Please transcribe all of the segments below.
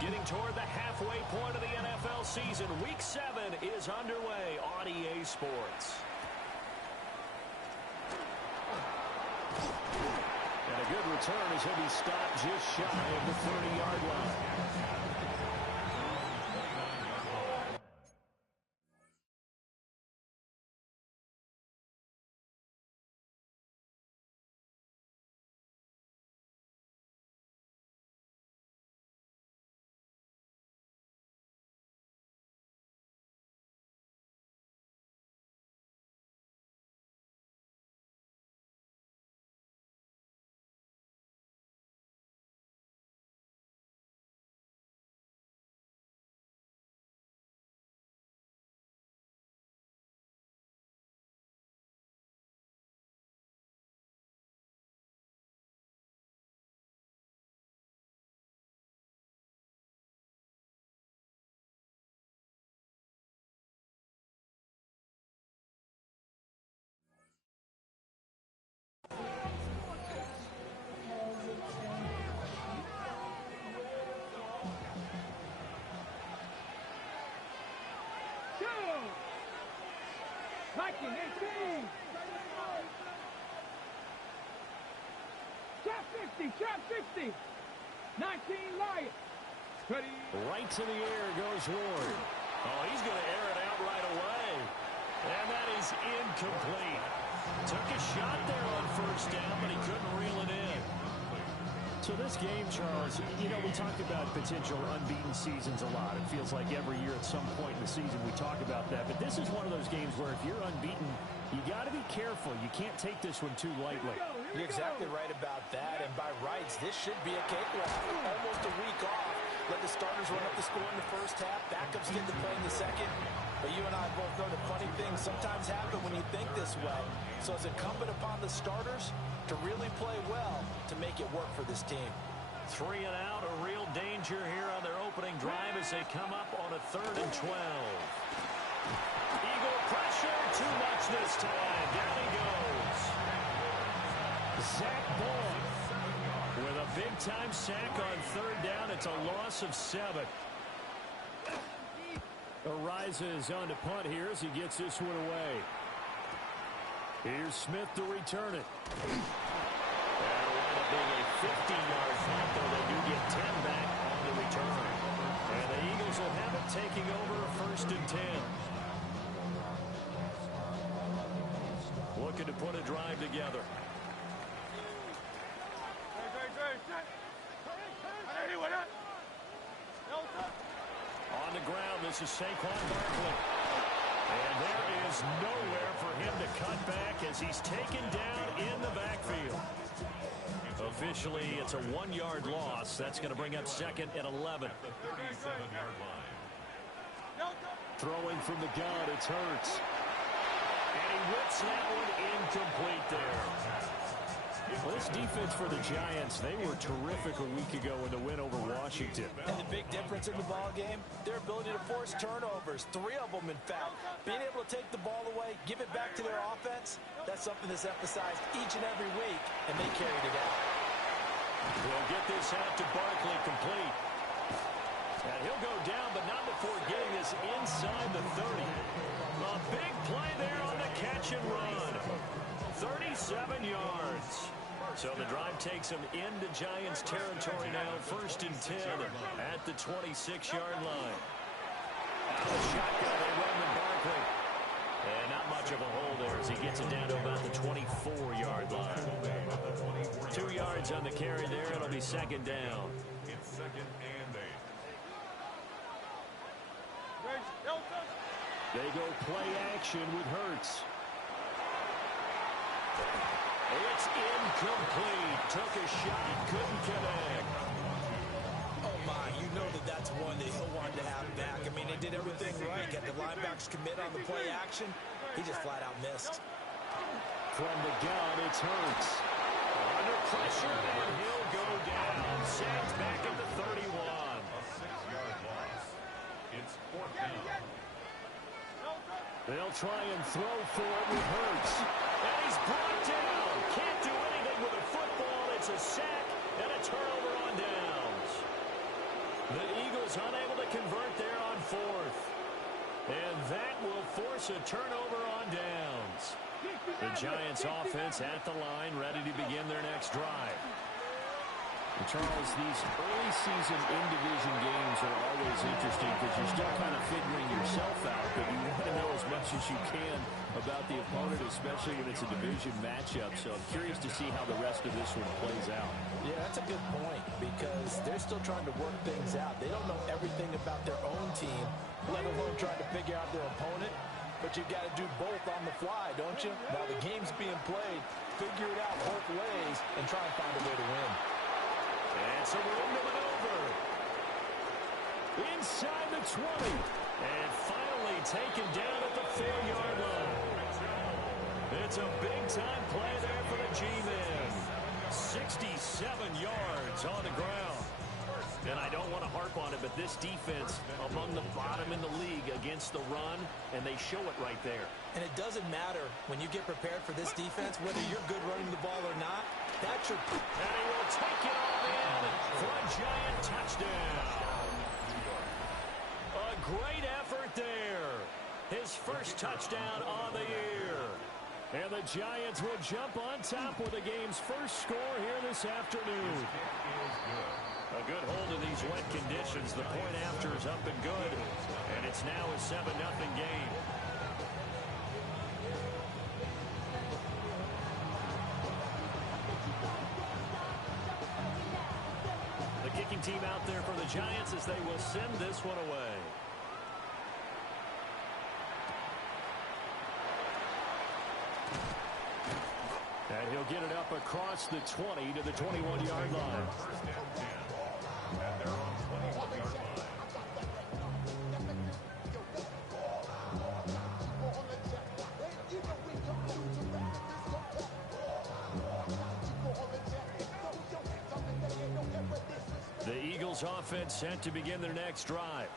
Getting toward the halfway point of the NFL season. Week 7 is underway on EA Sports. And a good return as he'll be stopped just shy of the 30-yard line. Viking 18. Trap 50, trap 50. 19 Lions. Ready. Right to the air goes Ward. Oh, he's going to air it out right away. And that is incomplete. Took a shot there on first down, but he couldn't reel it in. So this game, Charles, you know, we talked about potential unbeaten seasons a lot. It feels like every year at some point in the season we talk about that. But this is one of those games where if you're unbeaten, you got to be careful. You can't take this one too lightly. You're exactly right about that. And by rights, this should be a cakewalk. Almost a week off. Let the starters run up the score in the first half. Backups get to play in the second. But you and I both know the funny things sometimes happen when you think this way. So it's incumbent upon the starters to really play well to make it work for this team. 3 and out, a real danger here on their opening drive as they come up on a 3rd and 12. Eagle pressure, too much this time. Down he goes. Zach Ball with a big-time sack on 3rd down. It's a loss of 7. Arises on to punt here as he gets this one away. Here's Smith to return it. That'll wind up being a 50-yard punt, though they do get 10 back on the return. And the Eagles will have it taking over a 1st and 10. Looking to put a drive together. On the ground, this is Saquon Barkley. And there is nowhere for him to cut back as he's taken down in the backfield. Officially, it's a 1-yard loss. That's going to bring up 2nd and 11. Throwing from the gun, it's Hurts. And he whips that one incomplete there. Well, this defense for the Giants, they were terrific a week ago in the win over Washington. And the big difference in the ball game, their ability to force turnovers, 3 of them in fact. Being able to take the ball away, give it back to their offense, that's something that's emphasized each and every week, and they carried it out. They'll get this out to Barkley complete. And he'll go down, but not before getting this inside the 30. A big play there on the catch and run. 37 yards. So the drive takes them into Giants territory now. 1st and 10 at the 26-yard line. Out of the shotgun, they run to Barkley. And not much of a hole there as he gets it down to about the 24-yard line. 2 yards on the carry there. It'll be 2nd down. It's 2nd and 8. They go play action with Hurts. It's incomplete. Took a shot, couldn't connect. Oh, my, you know that's one that he'll want to have back. I mean, they did everything right. Got the linebackers commit on the play action. He just flat out missed. From the gun, it's Hurts. Under pressure, and he'll go down. Sacked back at the 31. A 6-yard loss. It's 4th down. They'll try and throw for it with Hurts. And he's brought down. Can't do anything with a football. It's a sack and a turnover on downs. The Eagles force a turnover on downs. The Giants offense at the line, ready to begin their next drive. And Charles, these early season in-division games are always interesting because you're still kind of figuring yourself out, but you want to know as much as you can about the opponent, especially when it's a division matchup. So I'm curious to see how the rest of this one plays out. Yeah, that's a good point because they're still trying to work things out. They don't know everything about their own team, let alone trying to figure out their opponent. But you've got to do both on the fly, don't you? Now the game's being played, figure it out both ways, and try and find a way to win. And so we're into maneuver. Inside the 20. And finally taken down at the 4-yard line. It's a big-time play there for the G-men. 67 yards on the ground. And I don't want to harp on it, but this defense among the bottom in the league against the run, and they show it right there. And it doesn't matter when you get prepared for this defense, whether you're good running the ball or not. That's your... And he will take it all in for a Giant touchdown. A great effort there. His first touchdown on the year. And the Giants will jump on top with the game's first score here this afternoon. A good hold of these wet conditions. The point after is up and good. And it's now a 7-0 game. The kicking team out there for the Giants as they will send this one away. And he'll get it up across the 20 to the 21-yard line. And they're on 21-yard line. The Eagles offense set to begin their next drive.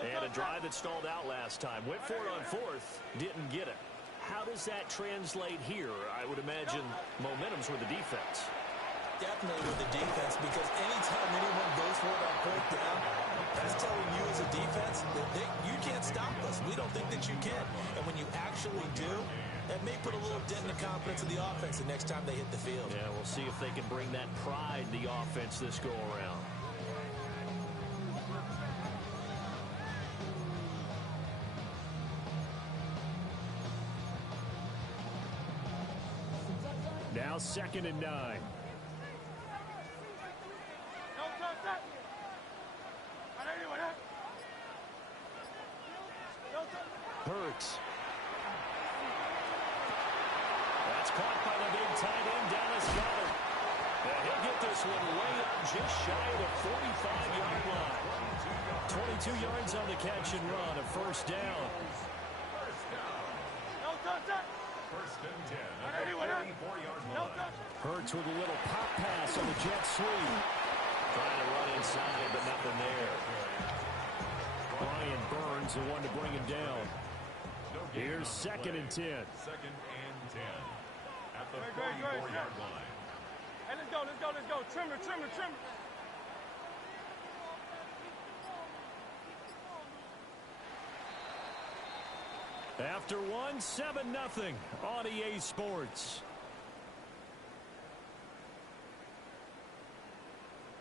And a drive that stalled out last time. Went for it on fourth, didn't get it. How does that translate here? I would imagine momentum's with the defense. Definitely with the defense, because anytime anyone goes for it on fourth down, that's telling you as a defense that you can't stop us. We don't think that you can. And when you actually do, that may put a little dent in the confidence of the offense the next time they hit the field. Yeah, we'll see if they can bring that pride in the offense this go-around. Now 2nd and 9. Hurts. That's caught by the big tight end, Dallas Goedert. And he'll get this one way up just shy of the 45-yard line. 22 yards on the catch and run, a first down. First and 10 at the 44-yard line. Hurts with a little pop pass on the jet sweep. Trying to run inside, but nothing there. Brian Burns, the one to bring him down. Here's 2nd and 10. 2nd and 10 at the 44-yard line. Hey, let's go. Trimmer. After one, 7-0 on EA Sports.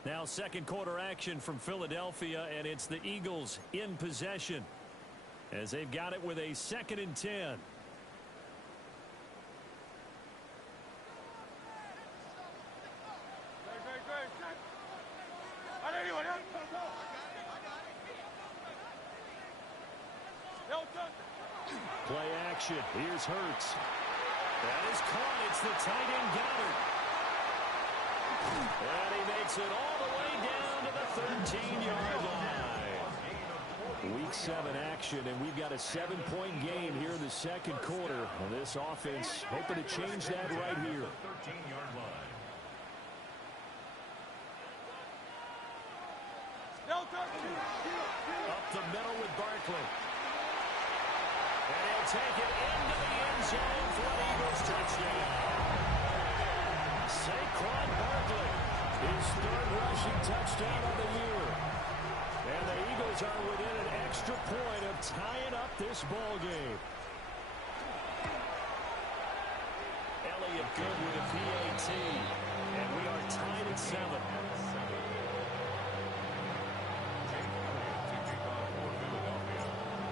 Now second quarter action from Philadelphia, and it's the Eagles in possession as they've got it with a 2nd and 10. Play action. Here's Hurts. That is caught. It's the tight end Goedert. And he makes it all the way down to the 13-yard line. Week 7 action, and we've got a 7-point game here in the second quarter. And this offense hoping to change that right here. 13-yard line. Up the middle with Barkley. And he'll take it into the end zone for an Eagles touchdown. Saquon Barkley, his 3rd rushing touchdown of the year. And the Eagles are within an extra point of tying up this ball game. Elliott good with a PAT. And we are tied at 7.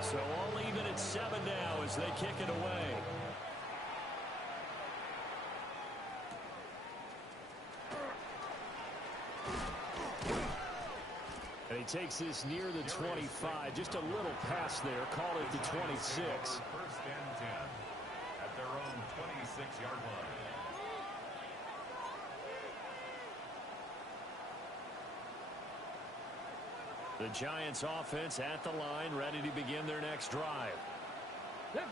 So all even at 7 now as they kick it away. And he takes this near the 25. Just a little pass there. Call it the 26. First and 10 at their own 26-yard line. The Giants offense at the line, ready to begin their next drive.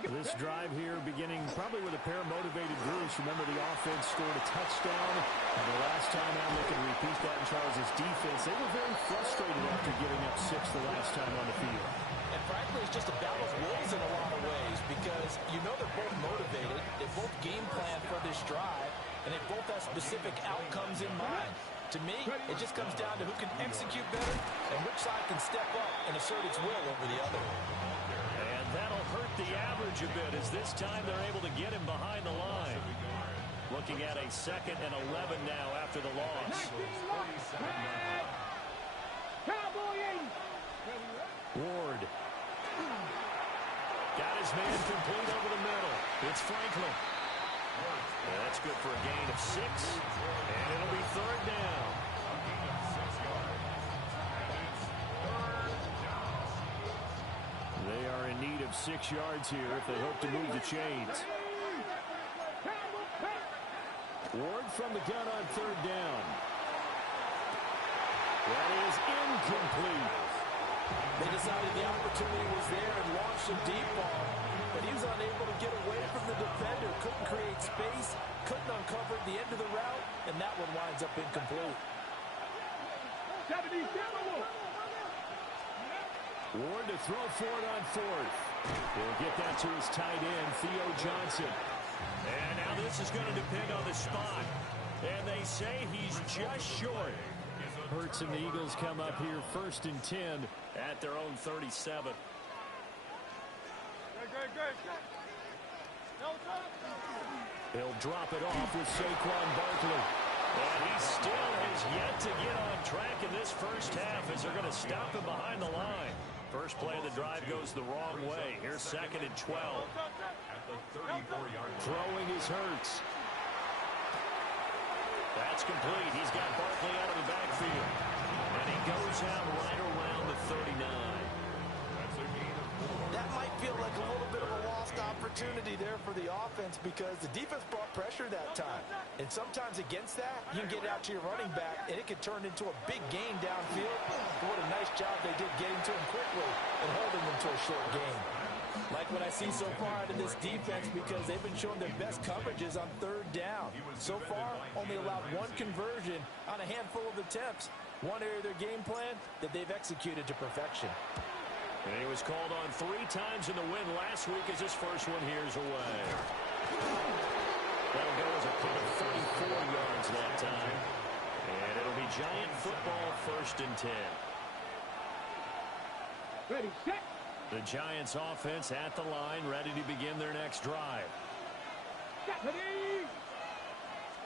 This drive here beginning probably with a pair of motivated groups. Remember, the offense scored a touchdown. And the last time out, they can repeat that in Charles' defense. They were very frustrated after giving up 6 the last time on the field. And frankly, it's just a battle of wills in a lot of ways because you know they're both motivated. They both game plan for this drive, and they both have specific outcomes in mind. To me, it just comes down to who can execute better and which side can step up and assert its will over the other. And that'll hurt the average a bit as this time they're able to get him behind the line. Looking at a 2nd and 11 now after the loss. Ward. Got his man complete over the middle. It's Franklin. And that's good for a gain of 6. And it'll be 3rd down. They are in need of 6 yards here if they hope to move the chains. Ward from the gun on 3rd down. That is incomplete. They decided the opportunity was there and launched a deep ball, but he was unable to get away from the defender, couldn't create space, couldn't uncover the end of the route, and that one winds up incomplete. Ward to throw for it on 4th. He'll get that to his tight end, Theo Johnson. And now this is going to depend on the spot. And they say he's just short. Hurts and the Eagles come up here 1st and 10 at their own 37. He'll drop it off with Saquon Barkley. And he still has yet to get on track in this first half as they're going to stop him behind the line. First play of the drive goes the wrong way. Here's 2nd and 12. At the 34-yard line. Throwing is Hurts. That's complete. He's got Barkley out of the backfield. And he goes out right around the 39. That's a gain of 4. That might feel like a little bit of a lost opportunity there for the offense because the defense brought pressure that time. And sometimes against that, you can get out to your running back, and it can turn into a big gain downfield. What a nice job they did getting to him quickly and holding him to a short gain. Like what I see so far out of this defense because they've been showing their best coverages on 3rd down. So far, only allowed 1 conversion on a handful of attempts. One area of their game plan that they've executed to perfection. And he was called on 3 times in the win last week as his first one here's away. That'll go as a punt of 34 yards that time. And it'll be Giant football 1st and 10. Ready, set. The Giants offense at the line, ready to begin their next drive. Ready,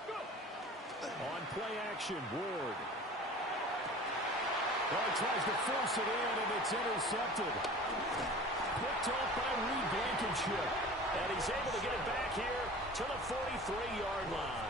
go. On play action, Ward. Well, he tries to force it in, and it's intercepted. Picked off by Reed Blankenship. And he's able to get it back here to the 43-yard line.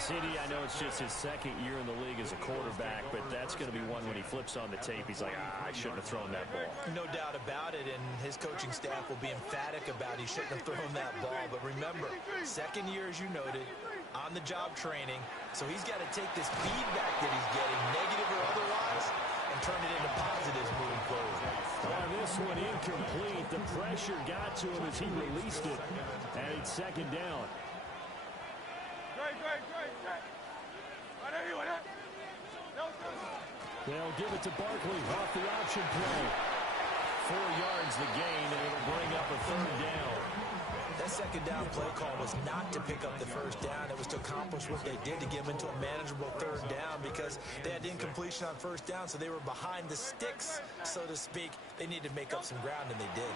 CD, I know it's just his 2nd year in the league as a quarterback, but that's going to be one when he flips on the tape. He's like, I shouldn't have thrown that ball. No doubt about it, and his coaching staff will be emphatic about he shouldn't have thrown that ball. But remember, 2nd year, as you noted, on-the-job training, so he's got to take this feedback that he's getting, negative or otherwise, and turn it into positives moving forward. On this one, incomplete. The pressure got to him as he released it, and it's 2nd down. They'll give it to Barkley off the option play. 4 yards the gain, and it'll bring up a 3rd down. That second down play call was not to pick up the first down. It was to accomplish what they did to get them into a manageable third down because they had incompletion on first down, so they were behind the sticks, so to speak. They needed to make up some ground, and they did.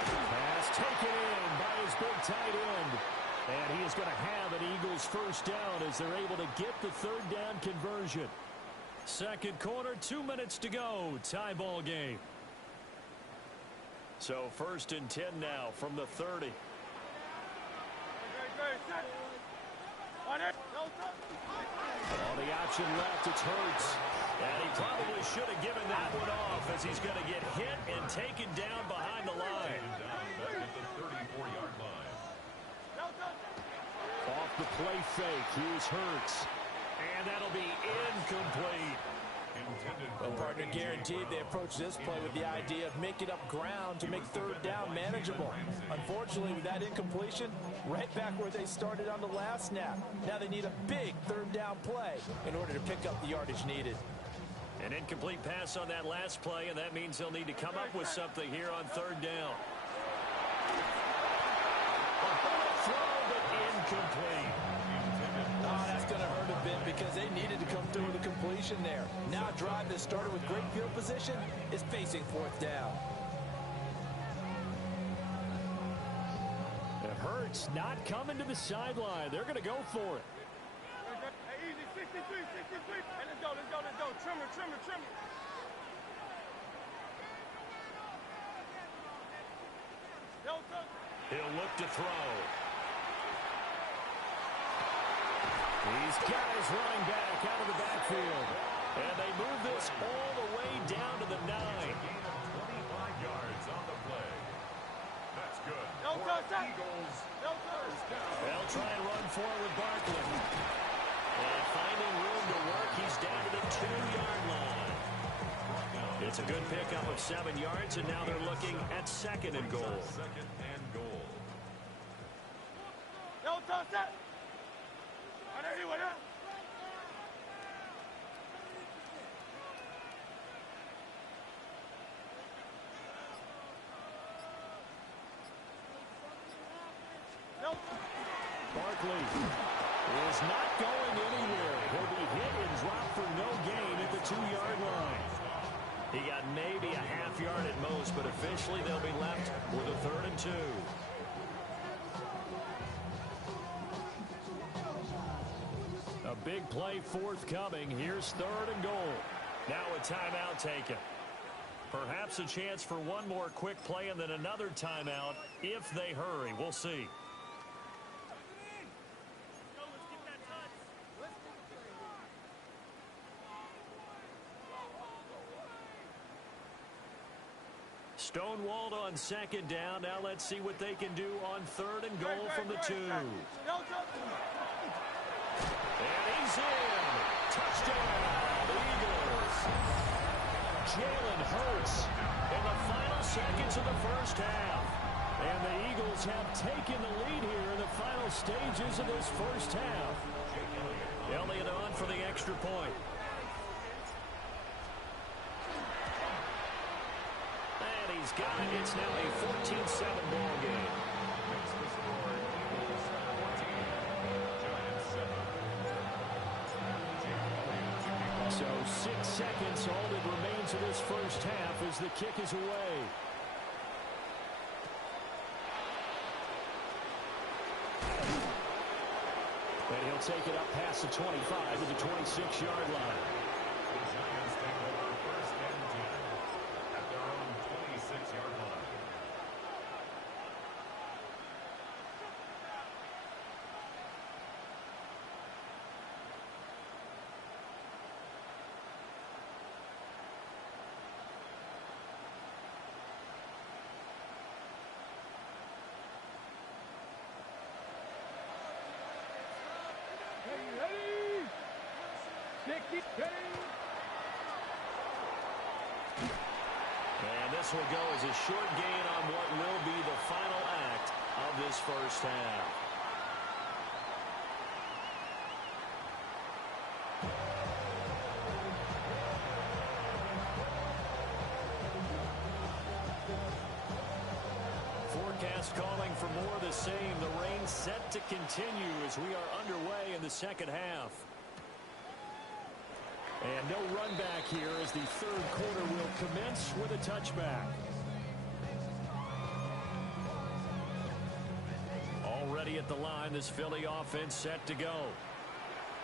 Pass taken in by his big tight end. And he is going to have an Eagles first down as they're able to get the third down conversion. Second quarter, 2 minutes to go. Tie ball game. So first and 10 now from the 30. On the option left, it's Hurts. And he probably should have given that one off as he's going to get hit and taken down behind the line. Back at the 34-yard line. Off the play fake, here's Hurts. And that'll be incomplete. Well, partner, guaranteed they approach this play with the idea of making up ground to make third down manageable. Unfortunately, with that incompletion, right back where they started on the last snap. Now they need a big third down play in order to pick up the yardage needed. An incomplete pass on that last play, and that means they'll need to come up with something here on third down. A bullet throw, but incomplete. Oh, that's going to hurt a bit because they needed to come through with a completion there. Now a drive that started with great field position is facing fourth down. It hurts not coming to the sideline. They're going to go for it. Hey, easy, 63. Hey, let's go. Trimmer. He'll look to throw. These guys running back out of the backfield. And they move this all the way down to the 9. Gain of 25 yards on the play. That's good. No touch. Eagles. First down. They'll try and run forward Barkley. And finding room to work, he's down to the 2-yard line. It's a good pickup of 7 yards, and now they're looking at second and goal. Second and goal. No touch. Barkley is not going anywhere. He'll be hit and dropped for no gain at the 2-yard line. He got maybe a half yard at most, but officially they'll be left with a 3rd and 2. A big play forthcoming. Here's 3rd and goal. Now a timeout taken. Perhaps a chance for one more quick play and then another timeout if they hurry. We'll see. Stonewalled on second down. Now let's see what they can do on 3rd and goal from the 2. And he's in. Touchdown, Eagles. Jalen Hurts in the final seconds of the first half. And the Eagles have taken the lead here in the final stages of this first half. Elliott on for the extra point. And he's got it. It's now a 14-7 ball game. Makes the score Eagles 14, Giants 7. So 6 seconds, all that remains of this first half as the kick is away. And he'll take it up past the 25 to the 26-yard line. The Giants take over first and 10 at their own 26-yard line. Ready? 60, ready? And this will go as a short gain on what will be the final act of this first half. refs calling for more of the same. The rain set to continue as we are underway in the second half. And no run back here as the third quarter will commence with a touchback. Already at the line, this Philly offense set to go.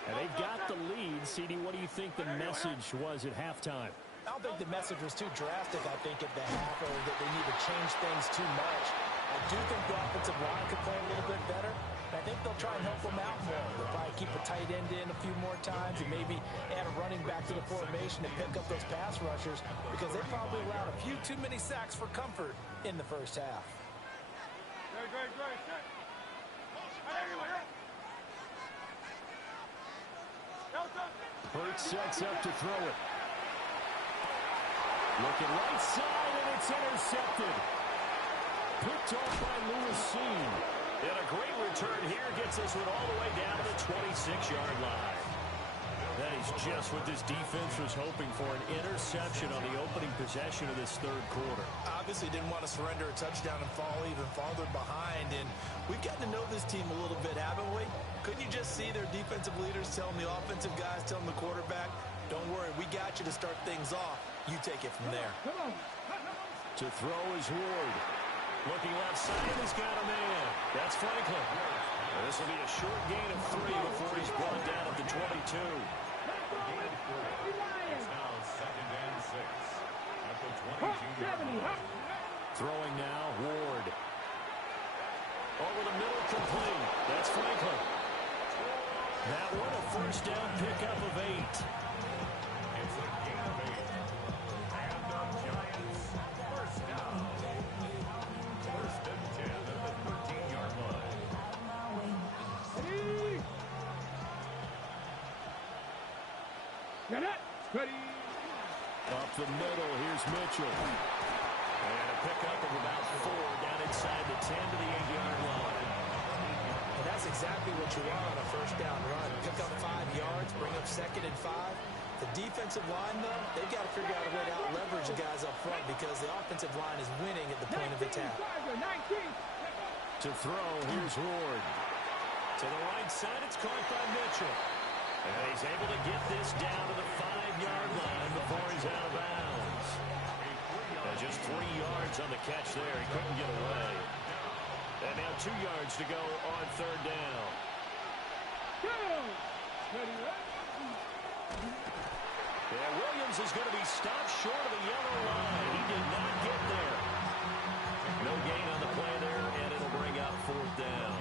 And they've got the lead. CD, what do you think the message was at halftime? I don't think the message was too drastic, I think, at the half, or that they need to change things too much. I do think the offensive line could play a little bit better. I think they'll try and help them out more. They'll probably keep a tight end in a few more times and maybe add a running back to the formation to pick up those pass rushers because they probably allowed a few too many sacks for comfort in the first half. Hurts sets up to throw it. Looking right side, and it's intercepted. Picked off by Lewis Cine. And a great return here gets this one all the way down to the 26-yard line. That is just what this defense was hoping for, an interception on the opening possession of this third quarter. Obviously didn't want to surrender a touchdown and fall even farther behind, and we've gotten to know this team a little bit, haven't we? Couldn't you just see their defensive leaders telling the offensive guys, telling the quarterback, don't worry, we got you to start things off. You take it from there. To throw is Ward. Looking left side, he's got a man. That's Franklin. This will be a short gain of 3 before he's brought down at the 22. It's now 2nd and 6 at the 22-yard line. Throwing now, Ward. Over the middle, complete. That's Franklin. That one a first down pickup of 8. It's a gain of 8. And the Giants first down. 1st and 10 at the 13-yard line. Ready. Up the middle, here's Mitchell. And a pickup of about 4 down inside the 10 to the 8-yard line. And that's exactly what you want on a first down run. Pick up 5 yards, bring up 2nd and 5. The defensive line, though, they've got to figure out a way to out-leverage the guys up front because the offensive line is winning at the point of attack. To throw, here's Ward. To the right side, it's caught by Mitchell. And he's able to get this down to the 5-yard line before he's out of bounds. And just 3 yards on the catch there. He couldn't get away. And now 2 yards to go on 3rd down. Yeah, Williams is going to be stopped short of the yellow line. He did not get there. No gain on the play there, and it'll bring up 4th down.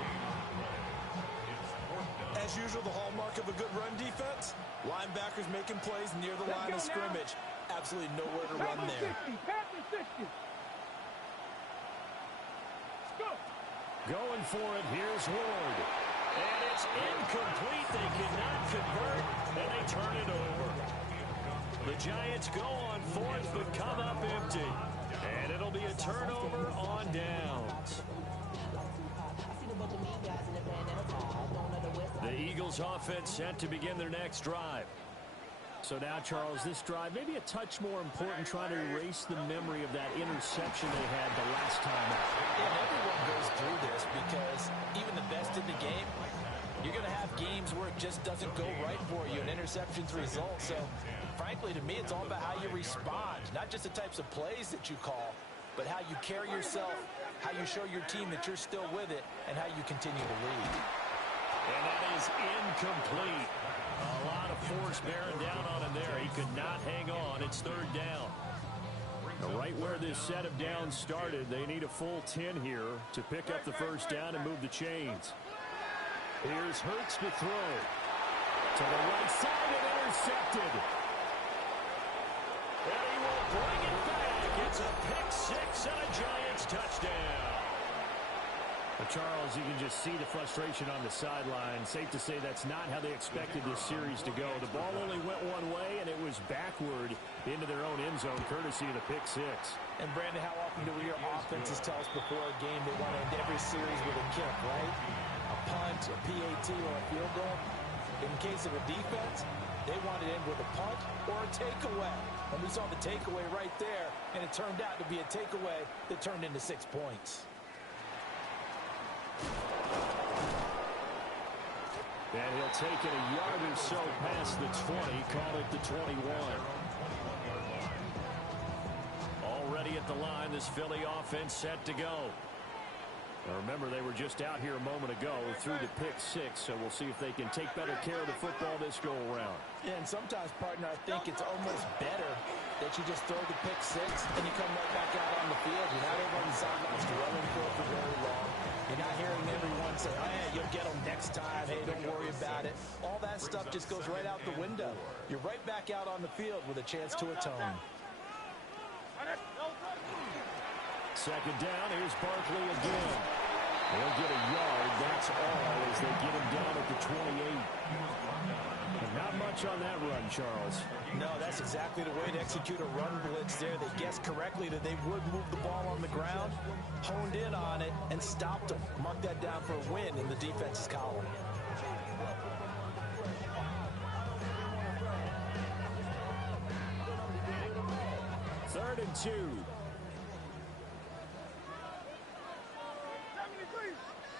As usual, the hallmark of a good run defense, linebackers making plays near the line of scrimmage. Absolutely nowhere to run there. Going for it, here's Ward. And it's incomplete. They cannot convert, and they turn it over. The Giants go on 4th, but come up empty. And it'll be a turnover on downs. The Eagles offense set to begin their next drive. So now, Charles, this drive maybe a touch more important, trying to erase the memory of that interception they had the last time out. Yeah, everyone goes through this because even the best in the game, you're going to have games where it just doesn't go right for you, and interceptions result. So, frankly, to me, it's all about how you respond, not just the types of plays that you call, but how you carry yourself, how you show your team that you're still with it, and how you continue to lead. And that is incomplete. A lot of force bearing down on him there. He could not hang on. It's 3rd down. Right where this set of downs started, they need a full 10 here to pick up the first down and move the chains. Here's Hurts to throw. To the right side and intercepted. And he will bring it back. It's a pick 6 and a Giants touchdown. Charles, you can just see the frustration on the sideline. Safe to say that's not how they expected this series to go. The ball only went one way, and it was backward into their own end zone, courtesy of the pick 6. And, Brandon, how often do we hear offenses tell us before a game they want to end every series with a kick, right? A punt, a PAT, or a field goal. In case of a defense, they want to end with a punt or a takeaway. And we saw the takeaway right there, and it turned out to be a takeaway that turned into 6 points. And he'll take it a yard or so past the 20, call it the 21. Already at the line, this Philly offense set to go. Now remember, they were just out here a moment ago through the pick six, so we'll see if they can take better care of the football this go around. Yeah, and sometimes, partner, I think it's almost better that you just throw the pick six and you come right back out on the field. You're not over on the sidelines dwelling for very long. You're not hearing everyone say, oh, yeah, you'll get them next time. Hey, don't worry about it. All that stuff just goes right out the window. You're right back out on the field with a chance to atone. Second down, here's Barkley again. They'll get a yard, that's all, as they get him down at the 28. And not much on that run, Charles. No, that's exactly the way to execute a run blitz there. They guessed correctly that they would move the ball on the ground, honed in on it, and stopped them. Mark that down for a win in the defense's column. Third and 2.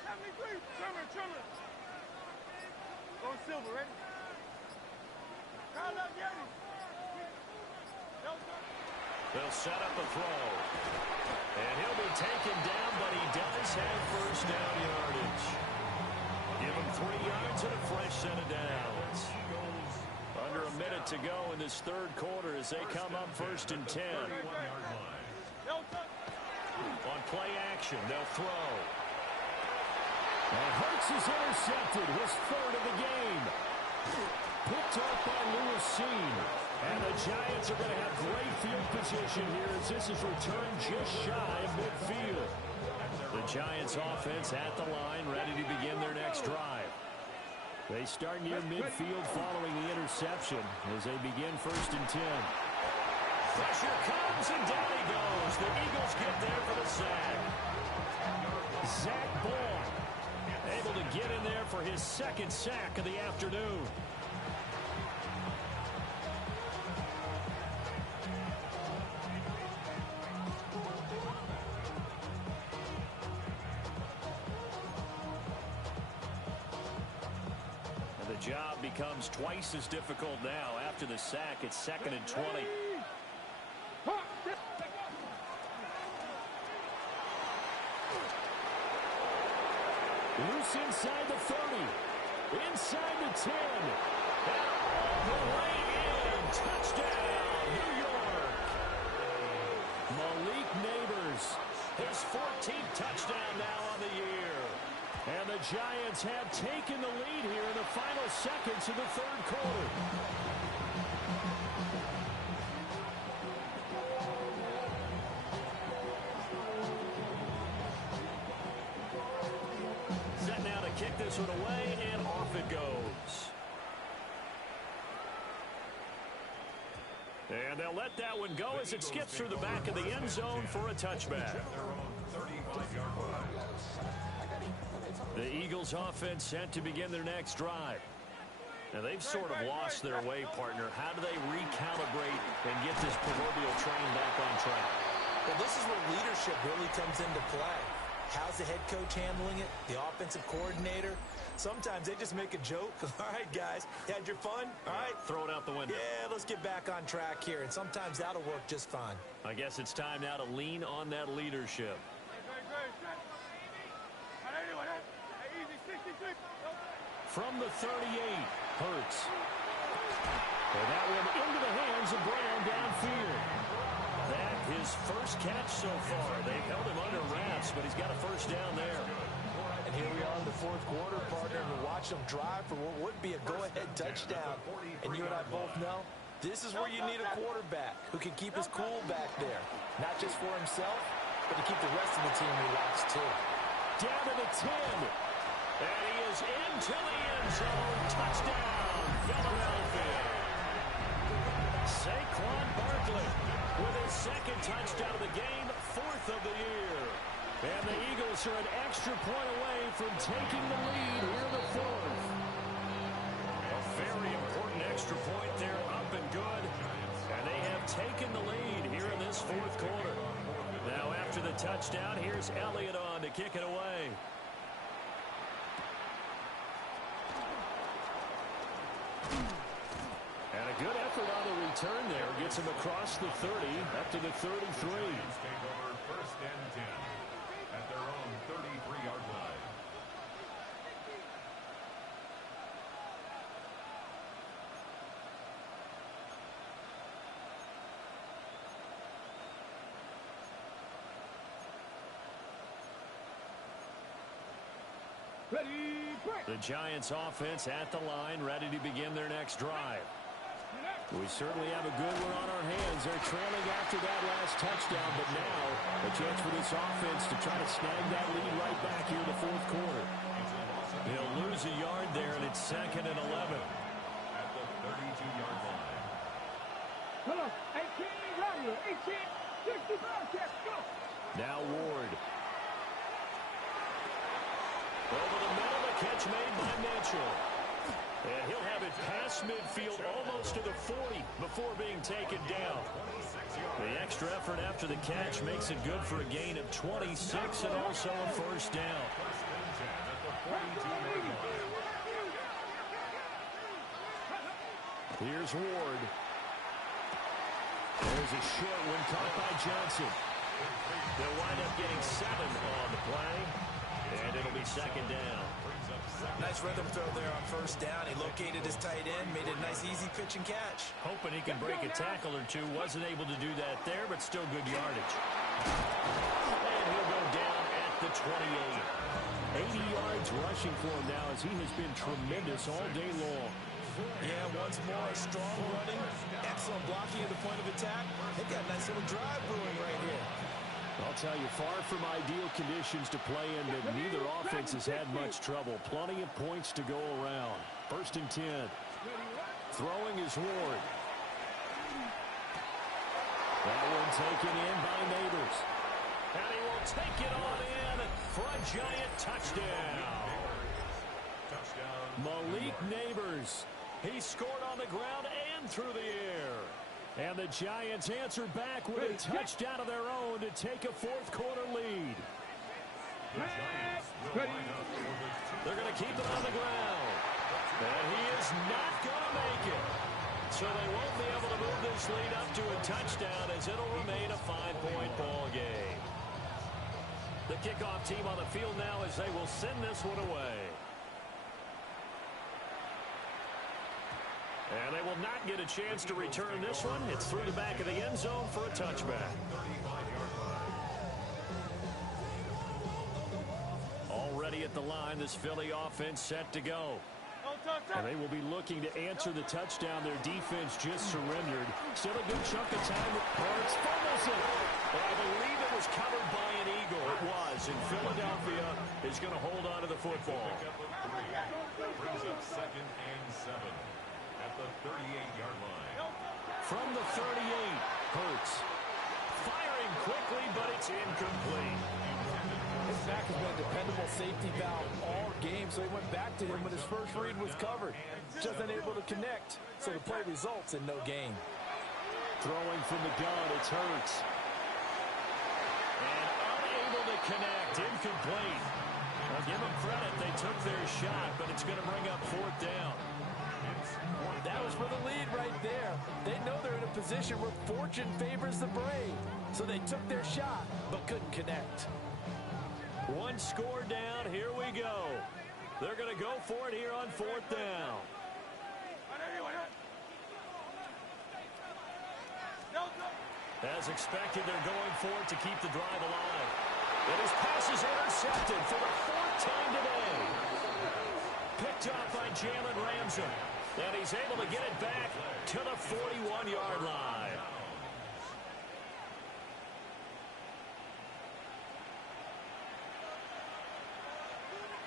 73, Trimmer. Go Silver, ready? Crowd up, Yeti. They'll set up a throw. And he'll be taken down, but he does have first down yardage. Give him 3 yards and a fresh set of downs. Under a minute to go in this third quarter as they come up first and 10. On play action, they'll throw. And Hurts is intercepted, his third of the game. Picked up by Lewis Cine. And the Giants are going to have great field position here as this is returned just shy of midfield. The Giants offense at the line, ready to begin their next drive. They start near midfield following the interception as they begin first and 10. Pressure comes and down he goes. The Eagles get there for the sack. Zach Boyd able to get in there for his second sack of the afternoon. And the job becomes twice as difficult now. After the sack, it's second and 20. Loose inside the 30. Inside the 10. And all the way in. Touchdown, New York. Malik Nabers. His 14th touchdown now on the year. And the Giants have taken the lead here in the final seconds of the third quarter. Kick this one away, and off it goes. And they'll let that one go as it skips through the back of the end zone for a touchback. The Eagles offense set to begin their next drive. Now, they've sort of lost their way, partner. How do they recalibrate and get this proverbial train back on track? Well, this is where leadership really comes into play. How's the head coach handling it? The offensive coordinator? Sometimes they just make a joke. All right, guys, you had your fun? All right. Throw it out the window. Yeah, let's get back on track here. And sometimes that'll work just fine. I guess it's time now to lean on that leadership. From the 38, Hurts. And that one into the hands of Brown downfield. That his first catch so far. They've held him under wraps, but he's got a first down there. And here we are in the fourth quarter, partner, and we watch them drive for what would be a go-ahead touchdown. And you and I both know this is where you need a quarterback who can keep his cool back there. Not just for himself, but to keep the rest of the team relaxed, too. Down to the 10. And he is into the end zone. Touchdown, Philadelphia. Saquon Barkley with his second touchdown of the game, fourth of the year. And the Eagles are an extra point away from taking the lead here in the fourth. A very important extra point there, up and good. And they have taken the lead here in this fourth quarter. Now after the touchdown, here's Elliott on to kick it away. And a good effort on the return there. Gets him across the 30, up to the 33. Giants take over 1st and 10 at their own 33-yard line. Ready, break. The Giants offense at the line, ready to begin their next drive. We certainly have a good one on our hands. They're trailing after that last touchdown, but now a chance for this offense to try to snag that lead right back here in the 4th quarter. They'll lose a yard there, and it's 2nd and 11. At the 32-yard line. Hold on. 18, right here. 18, 65, check, go. Now Ward. Over the middle, the catch made by Mitchell. And he'll have it past midfield almost to the 40 before being taken down. The extra effort after the catch makes it good for a gain of 26 and also a 1st down. 1st and 10 at the 42-yard line. Here's Ward. There's a short one caught by Johnson. They'll wind up getting 7 on the play. And it'll be 2nd down. Nice rhythm throw there on 1st down. He located his tight end, made a nice easy pitch and catch. Hoping he can break a tackle or two. Wasn't able to do that there, but still good yardage. And he'll go down at the 28. 80 yards rushing for him now as he has been tremendous all day long. Yeah, once more, a strong running, excellent blocking at the point of attack. They got a nice little drive brewing right here. I'll tell you, far from ideal conditions to play in, but neither offense has had much trouble. Plenty of points to go around. 1st and 10. Throwing is Ward. That one taken in by Neighbors. And he will take it on in for a Giant touchdown. Malik Neighbors. He scored on the ground and through the air. And the Giants answer back with a touchdown of their own to take a 4th quarter lead. They're going to keep it on the ground. And he is not going to make it. So they won't be able to move this lead up to a touchdown as it'll remain a 5-point ball game. The kickoff team on the field now as they will send this one away. And they will not get a chance to return this one. It's through the back of the end zone for a touchback. Already at the line, this Philly offense set to go. And they will be looking to answer the touchdown their defense just surrendered. Still a good chunk of time. Hurts fumbles it. But I believe it was covered by an Eagle. It was. And Philadelphia is going to hold on to the football. Brings up 2nd and 7 at the 38-yard line. From the 38, Hurts. Firing quickly, but it's incomplete. His back has been a dependable safety valve all game, so he went back to him when his first read was covered. Just unable to connect, so the play results in no gain. Throwing from the gun, it's Hurts. And unable to connect, incomplete. I'll give them credit, they took their shot, but it's going to bring up 4th down. That was for the lead right there. They know they're in a position where fortune favors the brave, so they took their shot, but couldn't connect. One score down, here we go. They're going to go for it here on 4th down. As expected, they're going for it to keep the drive alive. And his pass is intercepted for the 4th time today. Picked up by Jalen Ramsey. And he's able to get it back to the 41-yard line.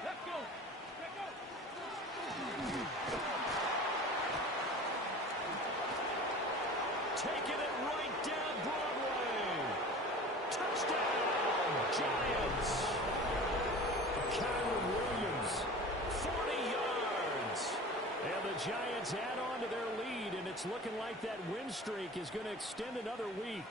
Let's go. Let's go. Taking it right down Broadway. Touchdown, Giants. Kyron Williams. 40 yards. And the Giants add on to their lead, and it's looking like that win streak is going to extend another week.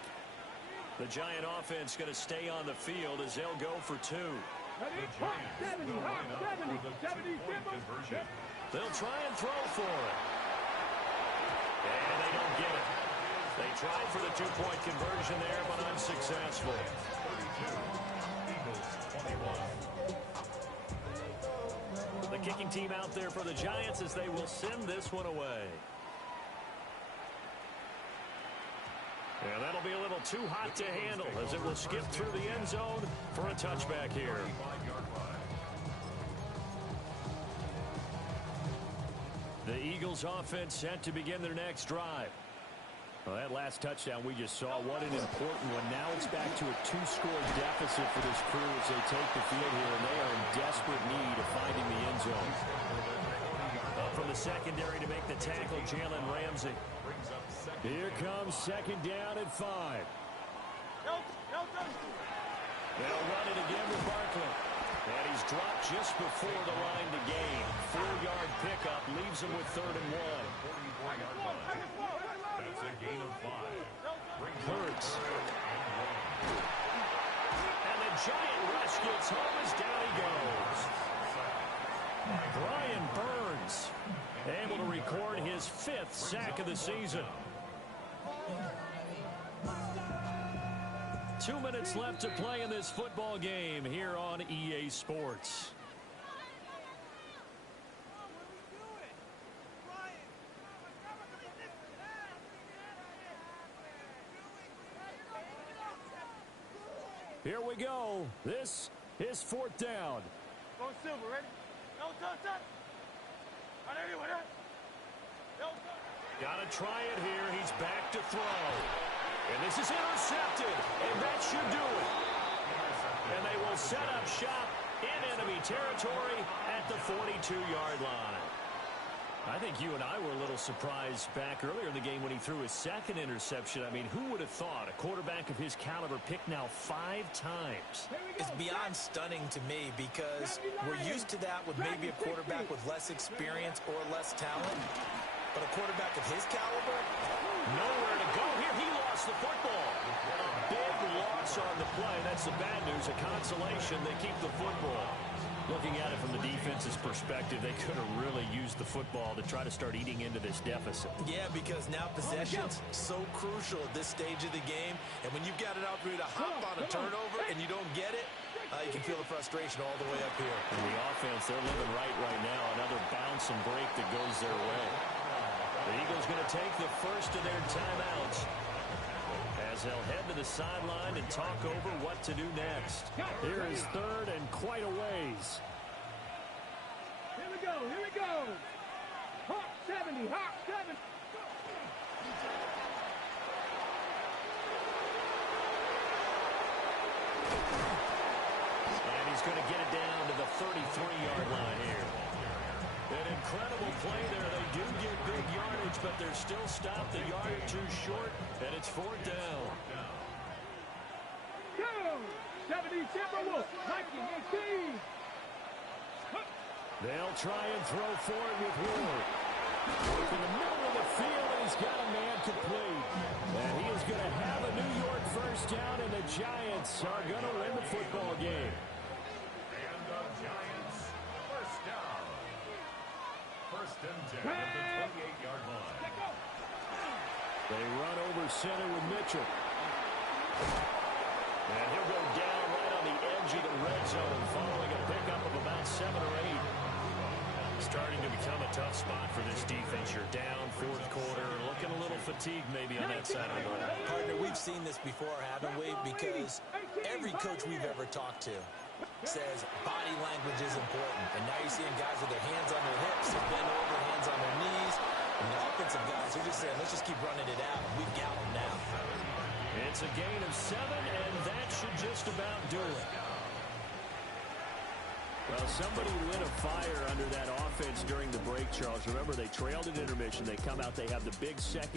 The Giant offense going to stay on the field as they'll go for 2. Ready, hot, 70, hot, 70, 70, Conversion. They'll try and throw for it. And they don't get it. They tried for the two-point conversion there, but unsuccessful. 32, Eagles 21. The kicking team out there for the Giants as they will send this one away. And that'll be a little too hot to handle as it will skip through the end zone for a touchback here. The Eagles offense set to begin their next drive. Well, that last touchdown we just saw, what an important one. Now it's back to a 2-score deficit for this crew as they take the field here, and they are in desperate need of finding the end zone. Up from the secondary to make the tackle, Jalen Ramsey. Here comes second down at 5. They'll run it again with Barkley. And he's dropped just before the line to gain. 4-yard pickup leaves him with 3rd and 1. That's a gain of 5. Hurts. And the giant rush gets home as down he goes. Brian Burns able to record his 5th sack of the season. 2 minutes left to play in this football game here on EA Sports. Here we go. This is 4th down. Go Silver, ready? No touch. Gotta try it here. He's back to throw. And this is intercepted. And that should do it. And they will set up shop in enemy territory at the 42-yard line. I think you and I were a little surprised back earlier in the game when he threw his 2nd interception. I mean, who would have thought a quarterback of his caliber picked now 5 times? It's beyond stunning to me because we're used to that with maybe a quarterback with less experience or less talent. But a quarterback of his caliber, nowhere to go here. He lost the football. A big loss on the play. That's the bad news. A consolation. They keep the football. Looking at it from the defense's perspective, they could have really used the football to try to start eating into this deficit. Yeah, because now possession's so crucial at this stage of the game. And when you've got an opportunity to hop on a turnover and you don't get it, you can feel the frustration all the way up here. And the offense, they're living right now. Another bounce and break that goes their way. The Eagles going to take the first of their timeouts as they'll head to the sideline and talk over what to do next. Here is 3rd and quite a ways. Here we go. Hawk 70. And he's going to get it down to the 33-yard line here. An incredible play there. They do get big yardage, but they're still stopped a yard or 2 short, and it's 4th down. 70 Timberwolves, 1918. They'll try and throw forward with Ward. In the middle of the field, and he's got a man complete. And he is going to have a New York first down, and the Giants are going to win the football game. And the Giants first down. 1st and 10 at the 28-yard line. They run over center with Mitchell. And he'll go down right on the edge of the red zone following a pickup of about 7 or 8. Starting to become a tough spot for this defense. You're down 4th quarter, looking a little fatigued maybe on that side of the ball. Partner, we've seen this before, haven't we? Because every coach we've ever talked to says body language is important. And now you're seeing guys with their hands on their hips, they're bent over, hands on their knees. And the offensive guys are just saying, let's just keep running it out. We've got them now. It's a gain of 7, and that should just about do it. Well, somebody lit a fire under that offense during the break, Charles. Remember, they trailed at intermission. They come out, they have the big second